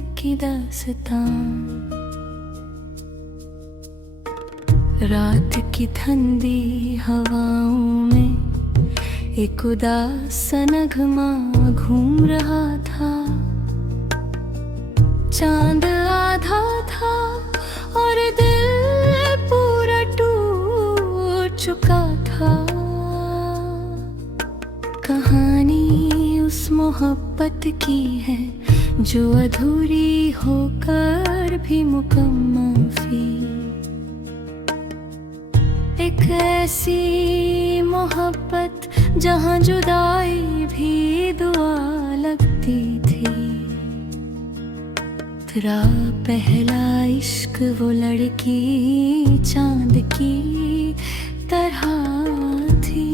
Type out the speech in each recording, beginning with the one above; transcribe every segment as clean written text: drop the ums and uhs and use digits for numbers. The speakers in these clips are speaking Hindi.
की दास्तां। रात की ठंडी हवाओं में एक उदास सा नगमा घूम रहा था। चांद आधा था और दिल पूरा टूट चुका था। कहानी उस मोहब्बत की है जो अधूरी होकर भी मुकम्मल थी। एक ऐसी मोहब्बत जहां जुदाई भी दुआ लगती थी। तेरा पहला इश्क वो लड़की चांद की तरह थी।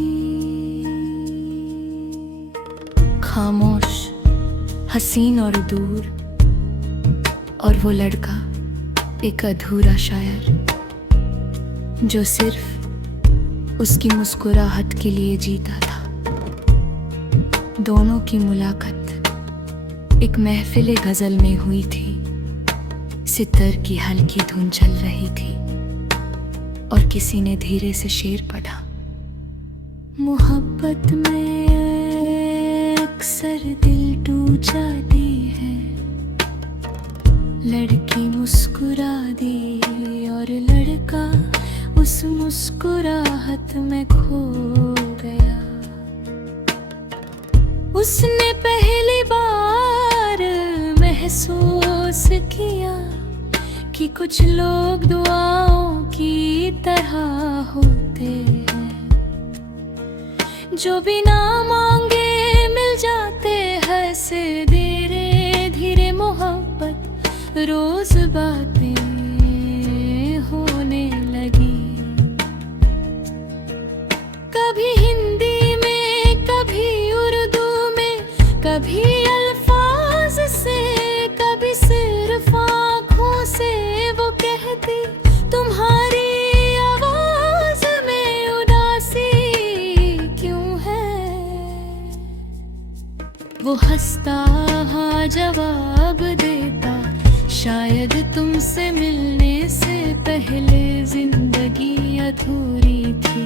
खामोश, हसीन और दूर, और वो लड़का एक अधूरा शायर जो सिर्फ उसकी मुस्कुराहट के लिए जीता था। दोनों की मुलाकात एक महफिल गजल में हुई थी। सितार की हल्की धुन चल रही थी और किसी ने धीरे से शेर पढ़ा। मोहब्बत में अक्सर दिल टूट जाती है। लड़की मुस्कुरा दी और लड़का उस मुस्कुराहट में खो गया। उसने पहली बार महसूस किया कि कुछ लोग दुआओं की तरह होते हैं, जो बिना मांगे मिल जाते हैं। से धीरे धीरे मोहब्बत रोज बातें होने लगी। कभी हिंदी में, कभी उर्दू में, कभी अल्फाज से, कभी सिर्फ आँखों से वो कहती, तुम्हारी आवाज में उदासी क्यों है। वो हंसता हाँ जवाब देता, शायद तुमसे मिलने से पहले जिंदगी अधूरी थी।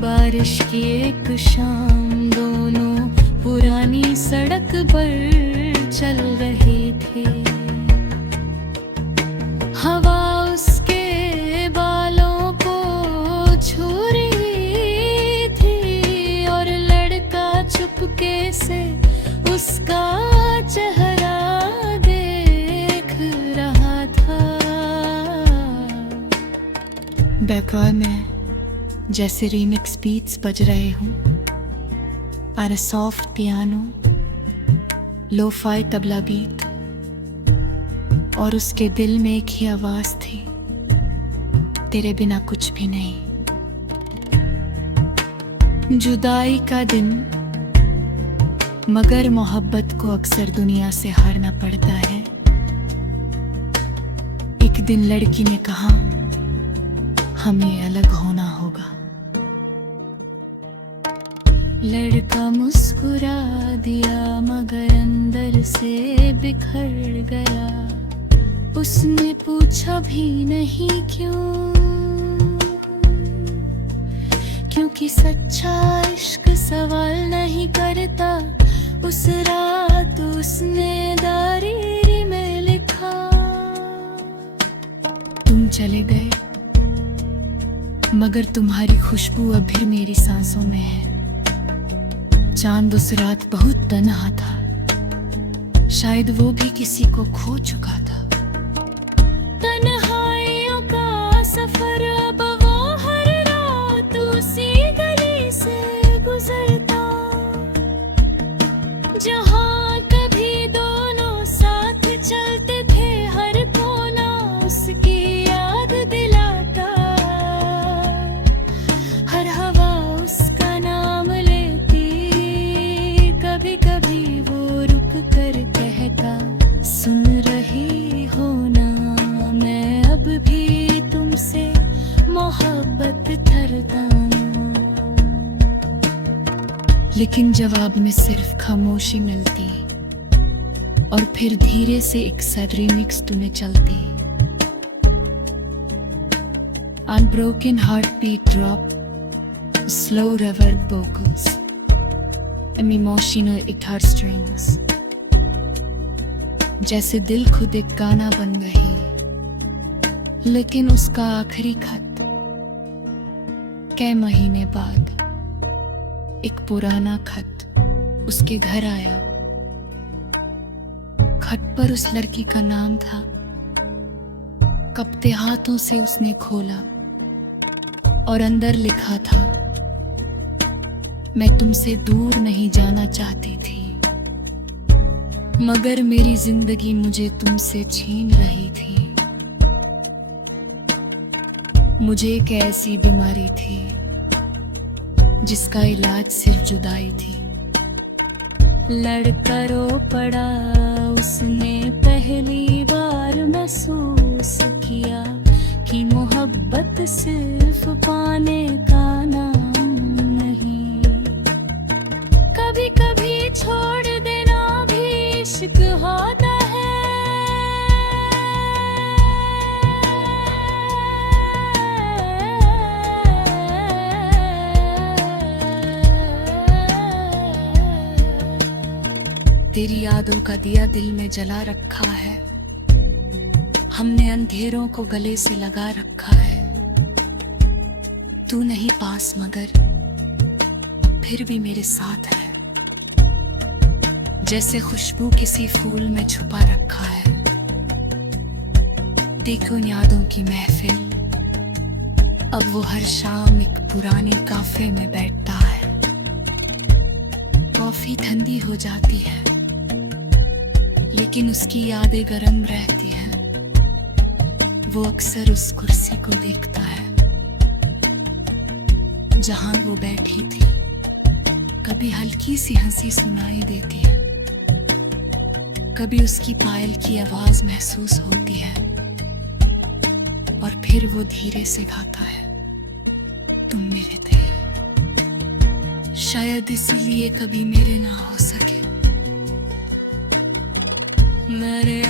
बारिश की एक शाम दोनों पुरानी सड़क पर चल रही थी। हवा उसके बालों को छू रही थी और लड़का चुपके से उसका चेहरा देख रहा था। बैकग्राउंड में जैसे रीमिक्स बीट्स बज रहे हों, और soft piano, lo-fi tabla beat, और उसके दिल में एक ही आवाज थी, तेरे बिना कुछ भी नहीं। जुदाई का दिन, मगर मोहब्बत को अक्सर दुनिया से हारना पड़ता है। एक दिन लड़की ने कहा, हमें अलग होना होगा। लड़का मुस्कुरा दिया मगर अंदर से बिखर गया। उसने पूछा भी नहीं क्यों, क्योंकि सच्चा इश्क सवाल नहीं करता। उस रात उसने डायरी में लिखा, तुम चले गए मगर तुम्हारी खुशबू अब भी मेरी सांसों में है। चांद उस रात बहुत तन्हा था, शायद वो भी किसी को खो चुका था। तन्हाइयों का सफर अब वो हर रात उसी गली से गुजरता, जहाँ कभी दोनों साथ चलते थे। हर कोना उसकी याद दिलाता, हर हवा उसका नाम लेती। कभी कभी वो रुक कर कहता, सुन रही हो ना, मैं अब भी तुमसे मोहब्बत करता हूँ। लेकिन जवाब में सिर्फ खामोशी मिलती। और फिर धीरे से एक सैड रिमिक्स तूने चलती। Unbroken heartbeat drop, slow reverb vocals, emotional guitar strings, जैसे दिल खुद एक गाना बन गई। लेकिन उसका आखिरी खत कई महीने बाद एक पुराना खत उसके घर आया। खत पर उस लड़की का नाम था। कपते हाथों से उसने खोला और अंदर लिखा था, मैं तुमसे दूर नहीं जाना चाहती थी, मगर मेरी जिंदगी मुझे तुमसे छीन रही थी। मुझे एक ऐसी बीमारी थी जिसका इलाज सिर्फ जुदाई थी। लड़का रो पड़ा, उसने पहली बार महसूस किया कि मोहब्बत सिर्फ पाने का नाम नहीं। कभी कभी छोड़ देना भी इश्क होता है। तेरी यादों का दिया दिल में जला रखा है, हमने अंधेरों को गले से लगा रखा है। तू नहीं पास मगर फिर भी मेरे साथ है, जैसे खुशबू किसी फूल में छुपा रखा है। देखो उन यादों की महफिल, अब वो हर शाम एक पुरानी काफे में बैठता है। कॉफी ठंडी हो जाती है लेकिन उसकी यादें गर्म रहती हैं। वो अक्सर उस कुर्सी को देखता है जहां वो बैठी थी। कभी हल्की सी हंसी सुनाई देती है, कभी उसकी पायल की आवाज महसूस होती है, और फिर वो धीरे से गाता है, तुम मेरे थे, शायद इसीलिए कभी मेरे ना हो सके। मेरे